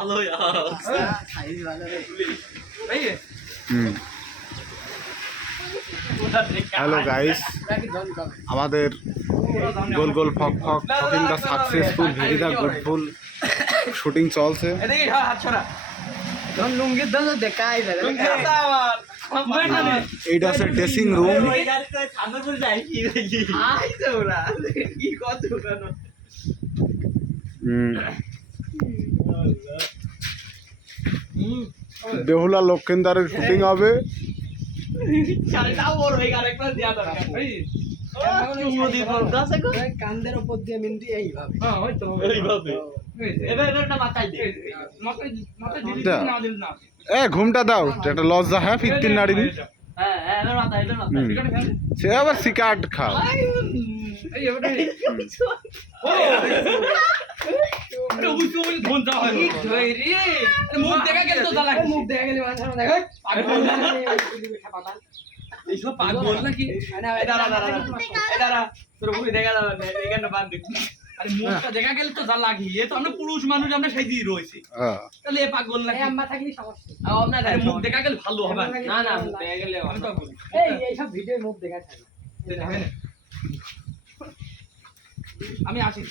ভালো hello guys, আমাদের গোল গোল ফক ফক ফকিং দা সাকসেসফুল ভেরি দা গুডফুল শুটিং চলছে। এইটা আছে ড্রেসিং রুম। বেহুলা লক্ষিন্দারের শুটিং হবে। কান্দের উপর দিয়ে মিন্দি এইভাবে ঘুমটা দাও, একটা লজ্জা হ্যাঁ ফিরতিন নাড়ি সে আবার সিগারেট খাও। মুখ দেখা গেল তো মুখ দেখা গেলে এইসব পাগল নাকি? আরে মুখটা দেখা গেলে তো যা লাগি, এ তো আমরা পুরুষ মানুষ, আমরা সেই দিয়ে রয়েছি, তাহলে এ পাগল নাকি? আম্মা থাকলে সমস্যা। আরে মুখ দেখা গেলে ভালো হবে না না, মুখ দেখা গেলে আমি তো বলি এই সব ভিডিও মুখ দেখা যায় না। আমি আসি।